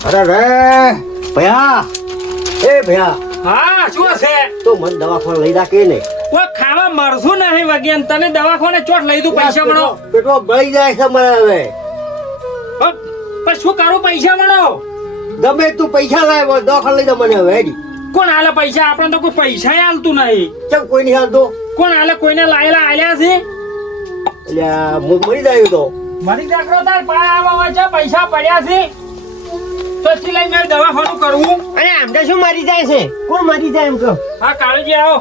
અરે રે ભયા એ ભયા હા શું છે તો મને દવાખાને લઈ રાખે ને કોઈ ખાવા મળશું નહીં વગેન તને દવાખાને ચોટ લઈ દઉં પૈસા મળો પેટો બળી જાય છે મને હવે પણ શું કરું પૈસા મળો ગમે તું પૈસા લાવ દવાખાને લઈ જા મને હવે હેડી કોણ હાલે પૈસા આપણે તો કોઈ પૈસા હાલતું નહીં કેમ કોઈ નહીં હાલતો કોણ હાલે કોઈને લાયેલા આલ્યા છે એટલે હું મરી જાય તો મારી જાકરો તાર પાયા છે પૈસા પડ્યા છે તો લઈ મેં દવાખાનું કરવું અને આમ તો શું મરી જાય છે કોણ મરી જાય એમ કહો હા કાળુજી આવો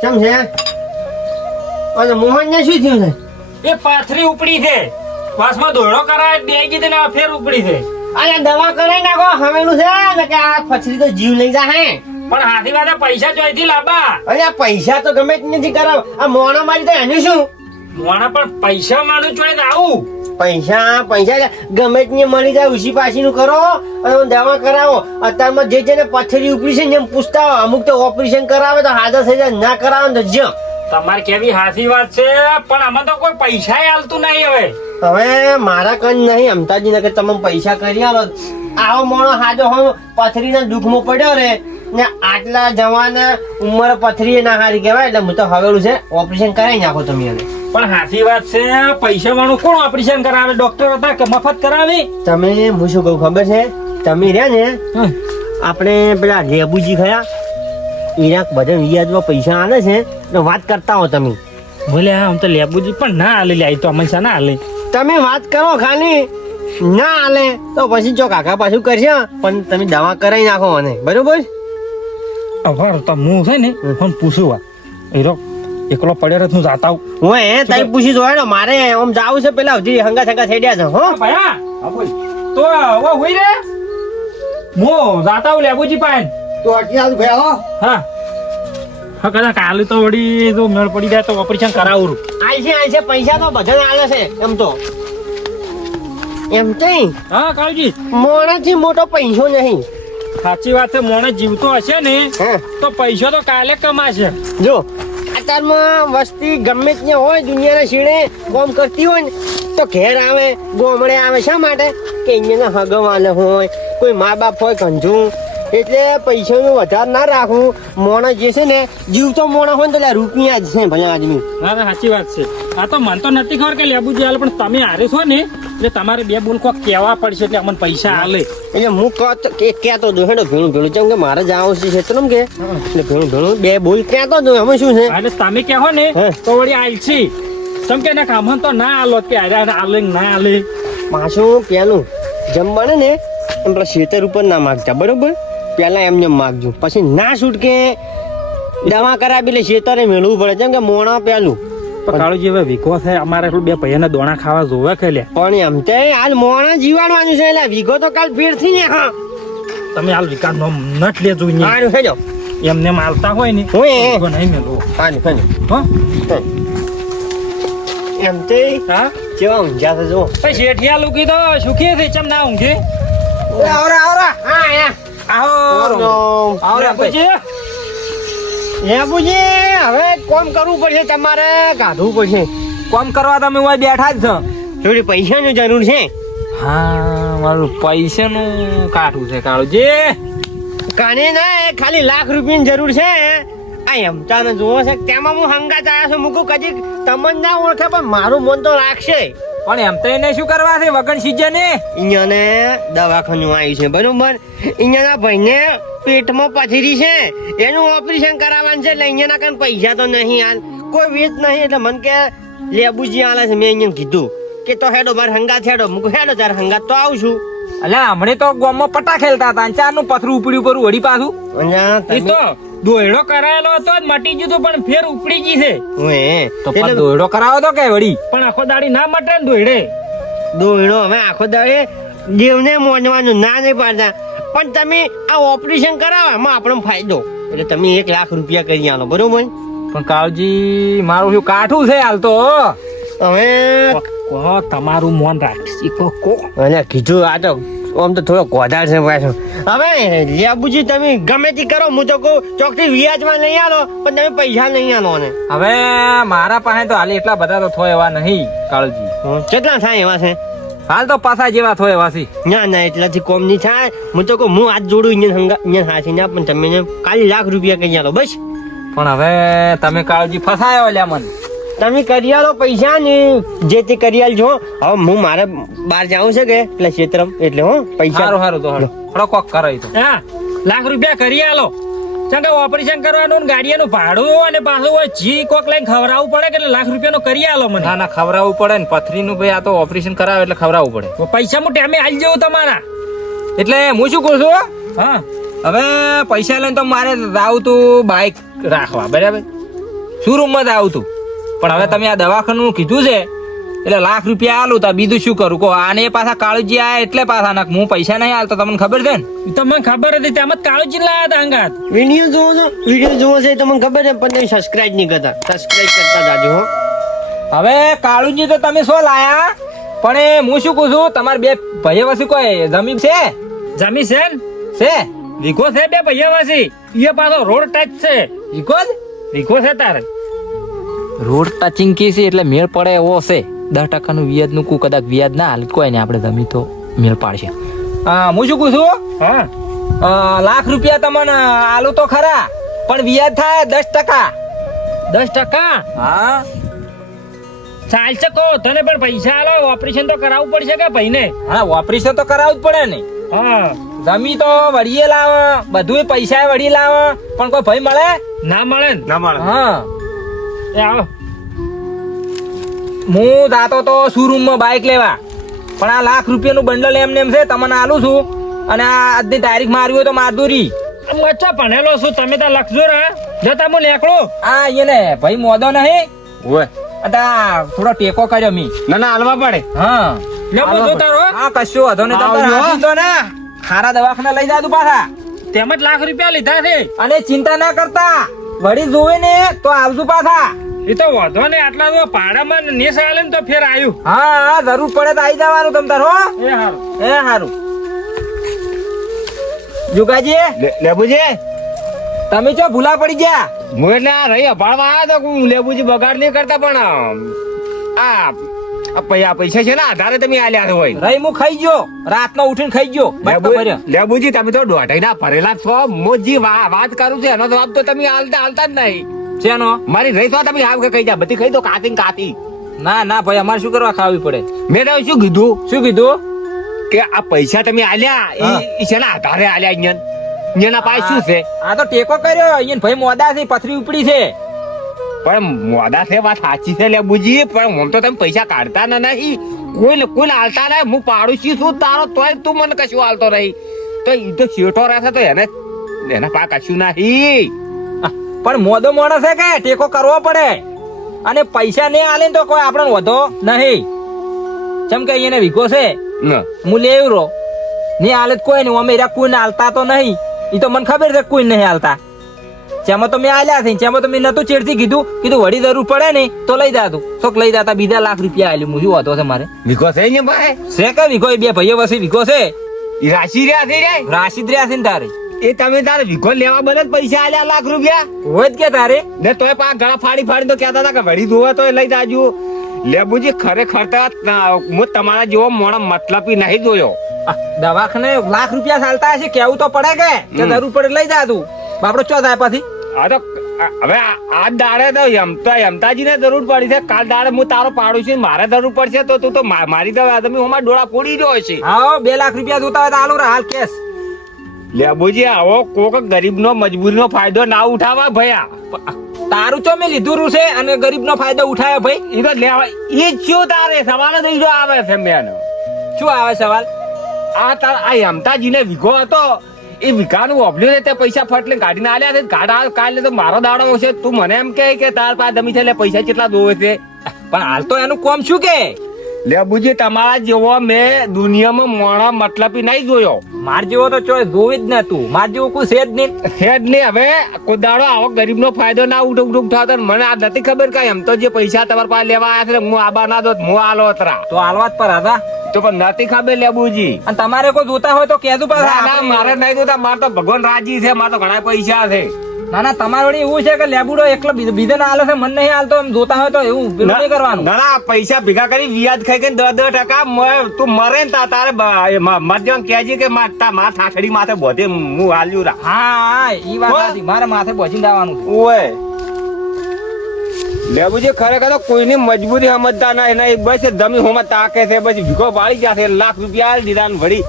કેમ છે અને મોહન ને શું થયું છે એ પાથરી ઉપડી છે વાસમાં દોડો કરાય દે ગઈ ને ફેર ઉપડી છે અરે દવા કરાઈ નાખો હવેલું છે ને કે આ ફછરી તો જીવ લઈ જા હે પણ હાથી વાળા પૈસા જોઈથી લાબા અરે આ પૈસા તો ગમે તે નથી કરાવ આ મોણા મારી તો એનું શું મોણા પણ પૈસા મારું જોઈ આવું પૈસા ગમે તે મળી જાય ઉસી પાછી નું કરો અને દવા કરાવો અત્યારમાં જે છે ને પથરી ઉપડી છે ને એમ પૂછતા હોય અમુક તો ઓપરેશન કરાવે તો હાજર થઈ જાય ના કરાવે તો જ તમારે કેવી હાથી વાત છે પણ આમાં તો કોઈ પૈસા હાલતું નહીં હવે હવે મારા કન નહીં અમતાજી ને કે તમે પૈસા કરી આલો આવો મોણો હાજો હો પથરીના દુઃખમાં પડ્યો રે ને આટલા જવાન ઉંમર પથરી ના હારી કહેવાય એટલે હું તો હવેલું છે ઓપરેશન કરાવી નાખો તમે એને પણ હાથી વાત છે પૈસા વાળું કોણ ઓપરેશન કરાવે ડોક્ટર હતા કે મફત કરાવી તમે હું શું કહું ખબર છે તમે રહ્યા ને આપણે પેલા લેબુજી ખરા એના બધા વ્યાજમાં પૈસા આલે છે ને વાત કરતા હો તમે બોલે આમ તો લેબુજી પણ ના હાલે લે તો હંમેશા ના હાલે તમે વાત કરો ખાલી ના હાલે તો પછી જો કાકા પાછું કરશે પણ તમે દવા કરાવી નાખો મને બરોબર અવાર તો હું છે ને પણ પૂછું એરો એકલો પડ્યો હું જાતા હું એ તારી પૂછી જોય ને મારે આમ જાવું છે પેલા હજી હંગા થંગા થઈ ગયા છે હો ભયા તો હવે હોઈ રે હું જાતા હું લેબુજી પાન તો અટકી આવ ભયા હો હા હા કદાચ કાલે તો વળી જો મેળ પડી જાય તો ઓપરેશન કરાવું આઈ છે પૈસા તો બધા આલે છે એમ તો એમ કઈ હા કાળજી મોણાથી મોટો પૈસો નહીં સાચી વાત છે મોણે જીવતો હશે ને તો પૈસો તો કાલે કમાશે જો અત્યારમાં વસ્તી ગમે તે હોય દુનિયાના શીણે કોમ કરતી હોય ને તો ઘેર આવે ગોમડે આવે શા માટે કે અહીંયા હગવાલે હોય કોઈ મા બાપ હોય કંજું એટલે પૈસાનું વધારે ના રાખવું મોણા જે છે ને જીવતો મોણા હોય ને તો રૂપિયા જ છે ભલે આદમી ના ના સાચી વાત છે આ તો મને તો નથી ખબર કે લેબુજી હાલે પણ તમે હારે છો ને એટલે તમારે બે બોલ કોક કહેવા પડશે એટલે અમને પૈસા હાલે એટલે હું કહેતો દો હેડો ભેણું જેમ કે મારે જવું છે ક્ષેત્રમાં કે એટલે ભેણું બે બોલ કહેતો દો અમે શું છે એટલે તમે કહો ને તો વળી આલ છે તમ કે ના કામ તો ના હાલો કે હાલે ના હાલે પાછું પેલું જેમ બને ને એમ પેલા ખેતર ઉપર ના માગતા બરોબર પેલા એમને માગજો પછી ના છૂટકે દવા કરાવી એટલે ખેતરે મેળવું પડે જેમ કે મોણા પેલું કાળુજી હવે વીઘો થાય અમારે બે પૈયાના દોણા ખાવા જોવે કે લે પણ એમ તે હાલ મોણા જીવાડવાનું છે એટલે વીઘો તો કાલ ફેર થી ને હા તમે હાલ વિકાસ નો નટ લેજો હારું હેજો એમને માલતા હોય ને હું નહીં મેળવો હારું હેજો હો એમ તે હા કેવા ઊંઘ્યા છે જો પછી શેઠિયા લુકી તો સુખી છે ચમ ના ઊંઘી આવરા હા આવો લેબુજી લેબુજી હવે કોમ કરવું પડશે તમારે કાઢવું પડશે કોમ કરવા તમે હું બેઠા જ છો થોડી પૈસાની જરૂર છે હા મારું પૈસાનું કાઢવું છે કાળુજી કાને ના ખાલી ₹1,00,000 જરૂર છે આ એમ ચાને જોવો છે તેમાં હું હંગાત આવ્યા છું મૂકું કદી તમને ના ઓળખે પણ મારું મન તો રાખશે પણ એમ તો એને શું કરવા છે વગન સીઝને અહીંયાને દવાખાનું આવ્યું છે બરોબર અહીંયાના ભાઈને પેટમાં પથરી છે એનું ઓપરેશન કરાવવાનું છે એટલે અહીંયાના કાન પૈસા તો નહીં હાલ કોઈ વેચ નહીં એટલે મને કે લેબુજી હાલે છે મેં અહીંયા કીધું કે તો હેડો મારે હંગાત હેડો મૂકું હેડો તારે હંગાત તો આવું છું અલ્યા હમણે તો ગામમાં પટ્ટા ખેલતા હતા ચારનું પથરું ઉપડ્યું પર વળી પાછું એ તો દોયડો કરાયેલો હતો જ મટી ગયું પણ ફેર ઉપડી ગઈ છે તો પણ દોયડો કરાવો તો કે વળી પણ આખો દાડી ના મટે ને દોયડો હવે આખો દાડે દેવને મોનવાનું ના નહીં પાડતા પણ તમે આ ઓપરેશન કરાવો એમાં આપણો ફાયદો એટલે તમે ₹1,00,000 કરી આલો બરોબર પણ કાળજી મારું શું કાઠું છે હાલ તો હવે તમારું મોન રાખી કો અને કીધું આ તો આમ તો થોડો કોધાર છે પાછો હવે લેબુજી તમે ગમે તે કરો હું તો કહું ચોકથી વ્યાજમાં નહીં આલો પણ તમે પૈસા નહીં આલો ને હવે મારા પાસે તો હાલે એટલા બધા તો થોય એવા નહીં કાળજી કેટલા થાય એવા છે હાલ તો પાછા જેવા થોય વાસી. ના ના એટલાથી કોમ નહીં થાય. હું તો કહું હું આજ જોડું અહીંયા હાસી ના પણ તમે કાલે લાખ રૂપિયા કહી આલો બસ. પણ હવે તમે કાળજી ફસાયો લ્યા મન. તમે કરી આલો પૈસા ને જે તે કરી આલજો. હવે હું મારે બહાર જાઉં છે કે એટલે ક્ષેત્રમ એટલે હો પૈસા. સારું સારું તો હળો કોક કરાય તો. હા લાખ રૂપિયા કરી આલો. કારણ કે ઓપરેશન કરવાનું ગાડીનું ભાડું અને પાછું જી કોક લઈને ખવડાવવું પડે કે એટલે લાખ રૂપિયાનું કરી આલો મને. ના ના ખવડાવવું પડે ને પથરીનું ભાઈ આ તો ઓપરેશન કરાવે એટલે ખવડાવવું પડે. તો પૈસા હું ટાઈમે આલી જવું તમારા. એટલે હું શું કહું છું હા હવે પૈસા લઈને તો મારે જાવું તું બાઇક રાખવા બરાબર શોરૂમમાં જ આવું તું પણ હવે તમે આ દવાખાનું કીધું છે એટલે લાખ રૂપિયા આલું તો બીજું શું કરું કહો. આને પાછા કાળુજી આયા એટલે પાછા નાખ હું પૈસા નહીં આલતો તમને ખબર છે ને. એ તો મને ખબર હતી તેમ જ કાળુજી લાયા હતા અંગાત. વિડીયો જોવો છો વિડીયો જોવો છે તમને ખબર છે પણ તમે સબસ્ક્રાઇબ નહીં કરતા. સબસ્ક્રાઇબ કરતા જાજો હો. હવે કાળુજી તો તમે શું લાયા પણ હું શું કહું છું તમારે બે ભાઈ વસી કોઈ જમીન છે જમી છે ને છે વીઘો છે બે ભૈયા વાસી. એ પાછો રોડ ટચ છે. ઈકો જ વીઘો છે તારે. રોડ ટચિંગ કી છે એટલે મેળ પડે એવો છે 10% વ્યાજ નું કદાચ વ્યાજ ના હાલ કોઈ ને આપણે જમી તો મેળ પાડશે. હું શું કહું છું હા લાખ રૂપિયા તમને આલુ તો ખરા પણ વ્યાજ થાય 10%. 10%. હા ચાલશે કહો તને પણ પૈસા આલો. ઓપરેશન તો કરાવવું પડશે કે ભાઈને. હા ઓપરેશન તો કરાવવું જ પડે ને. હા જમી તો વળીએ લાવે બધું પૈસા વળી લાવે પણ કોઈ ભાઈ મળે ના મળે ને. ના મળે. હા એ આવો. હું જાતો તો શોરૂમમાં બાઇક લેવા પણ આ લાખ રૂપિયાનું બંડલ એમને એમ છે તમને આલું છું અને આ આજની તારીખ મારી હોય તો મારદોરી. મચ્છા ભણેલો છું તમે તો લખજો રે. જતા હું નીકળો. આ એને ભાઈ મોદો નહીં ઓય અતા થોડો ટેકો કર્યો મી. ના ના હાલવા પડે. હા લે હું જોતા રહો. હા કશું વાંધો નહીં તમે આવજો. રાખી દો ને ખારા દવાખાને લઈ જાતું પાછા તેમ જ લાખ રૂપિયા લીધા છે. અને ચિંતા ના કરતા વળી જોવે ને તો આવજો પાછા. એ તો વધો ને આટલા તો ભાડામાં ને ચાલે ને તો ફેર આવ્યું. હા હા જરૂર પડે તો આવી જવાનું તમ તાર હો. એ હારું. એ સારું જુગાજી લેબુજી તમે ચો ભૂલા પડી ગયા. હું એટલે આ રહી અભાળવા આવ્યો તો હું લેબુજી બગાડ નહીં કરતા પણ આ પૈસા છે ને આધારે તમે આલ્યા છો હોય. રહી હું ખાઈ ગયો રાતનો ઉઠીને ખાઈ ગયો બટકો ભર્યો. લેબુજી તમે તો દોઢાઈના ભરેલા છો. મોજી વાત કરું છું એનો જવાબ તો તમે હાલતા જ નહીં. શેનો? મારી રહી તો તમે આવ કે કહી જા બધી ખાઈ દો કાતી ને કાતી. ના ના ભાઈ અમારે શું કરવા ખાવી પડે. મેં તો શું કીધું શું કીધું કે આ પૈસા તમે આલ્યા એ શેના આધારે આલ્યા અહીંયા એના પાસે શું છે? આ તો ટેકો કર્યો અહીંયા ભાઈ મોદા છે પથરી ઉપડી છે. પણ મોડા છે વાત સાચી છે લેબુજી પણ હું તો તમે પૈસા કાઢતા ના નહીં કોઈ હાલતા નહીં. હું પાડોશી છું તારો તોય તું મને કશું હાલતો નહીં તો એ તો શેઠો રહેશે તો એના પા કશું નહીં. પણ મોદો માણસ છે કે ટેકો કરવો પડે અને પૈસા નહીં આલે ને તો કોઈ આપણને વધો નહીં. જેમ કે અહીંયા વીઘો છે હું લેવું રો નહીં હાલે કોઈ નહીં અમે કોઈને હાલતા તો નહીં. એ તો મને ખબર છે કોઈ નહીં હાલતા. જેમાં તો મેં આલ્યા છે જેમાં તો મેં નતું ચેડથી કીધું વળી જરૂર પડે ને તો લઈ જાતું શોખ લઈ જતા બીજા લાખ રૂપિયા આલ્યું. હું શું વાતો છે મારે વિકો છે ને ભાઈ છે કે વીઘો એ બે ભાઈઓ વસી વીઘો છે એ રાશિ રહ્યા છે રે રાશિદ રહ્યા છે ને તારે એ તમે તારે વિકો લેવા બદલ પૈસા આલ્યા લાખ રૂપિયા હોય જ કે તારે ને તોય પા ગળા ફાડી તો કહેતા હતા કે વળી ધોવા તો લઈ જાજો. લેબુજી ખરેખર હું તમારા જેવો મોણો મતલબી નહીં જોયો. દવાખાને લાખ રૂપિયા ચાલતા હશે કેવું તો પડે કે જરૂર પડે લઈ જાતું બાપડો ચો જાય પછી. આ તો હવે આ દાડે તો યમતાજી ને જરૂર પડી છે. કાલ દાડે હું તારો પાડું છું મારે જરૂર પડશે તો તું તો મારી દવા તમે અમારા ડોળા ફોડી રહ્યો છે. હા 2 લાખ રૂપિયા જોતા હોય તો આલો હાલ કેસ. લેબુજી આવો કોક ગરીબ નો મજબૂરી નો ફાયદો ના ઉઠાવા ભયા. તારું ચો મેં લીધું છે અને ગરીબ નો ફાયદો ઉઠાયો ભાઈ. એ તો લેવા એ જ શું તારે સવાલ જ ઈજો આવે છે મેન. શું આવે સવાલ? આ તાર આ યમતાજી ને વીઘો હતો એ વીઘાનું ઓબલ્યું ને તે પૈસા ફટલે કાઢીને આલ્યા છે. ગાડા કાલે તો મારો દાડો હશે તું મને એમ કે તાર પાસે દમી છે પૈસા કેટલા દોવે છે. પણ હાલ તો એનું કોમ શું કે લેબુજી તમારા જેવો મેં દુનિયામાં મોણા મતલબી નહીં જોયો. માર જેવો તો ચોય જોવી જ ન તું. માર જેવો કોઈ છે જ નહીં. છે જ નહીં. હવે કોઈ દાડો આવો ગરીબ નો ફાયદો ના ઉઠાવતો મને આ નથી ખબર કઈ એમ તો જે પૈસા તમારા પાસે લેવા આવ્યા છે હું આબા ના દો હું આલો અતરા તો હાલવા જ પર હતા તો પણ નથી ખબર લેબુજી. અને તમારે કોઈ જોતા હોય તો કહેજો પાછા. મારે નહીં જોતા મારે તો ભગવાન રાજી છે મારે તો ઘણા પૈસા છે. ના ના તમારે વળી એવું છે કે લેબુડો એકલો બીજે ના હાલે છે મન નહીં હાલતો એમ જોતા હોય તો એવું પેલું નહીં કરવાનું. ના ના પૈસા ભેગા કરી વ્યાજ ખાઈ કે 10% તું મરે ને તારે મરજો કહેજે કે માર થાઠડી માથે બોધે હું હાલ્યું રા. હા ઈ વાત સાચી મારે માથે પહોંચીને જવાનું છે. ઓય લેબુજી ખરેખર તો કોઈની મજબૂરી સમજતા નહીં બસ જમીન હોમાં તાકે છે પછી ભીખો પાડી ગયા છે લાખ રૂપિયા આલી દીધા ને વળી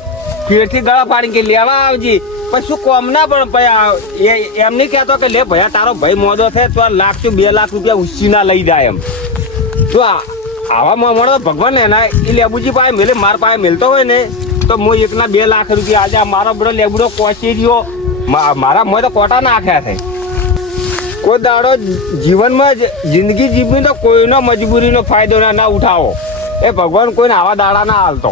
પેટથી ગળા પાડી કે લેવા આવજી પણ શું કોમ ના પણ એમ નહીં કહેતો કે લે ભયા તારો ભાઈ મોદો છે તો લાખ to 2 લાખ રૂપિયા ઉછી ના લઈ જાય એમ તો આવા મળો ભગવાન ને ના એ લેબુજી પાસે મેલે માર પાસે મેલતો હોય ને તો હું એકના 2 લાખ રૂપિયા આજે મારો બધો લેબુડો પહોંચી ગયો મારા મોં તો કોટા નાખ્યા છે. કોઈ દાડો જીવનમાં જિંદગી જીવવી તો કોઈનો મજબૂરીનો ફાયદો ના ઉઠાવો એ ભગવાન કોઈને આવા દાડા ના હાલતો.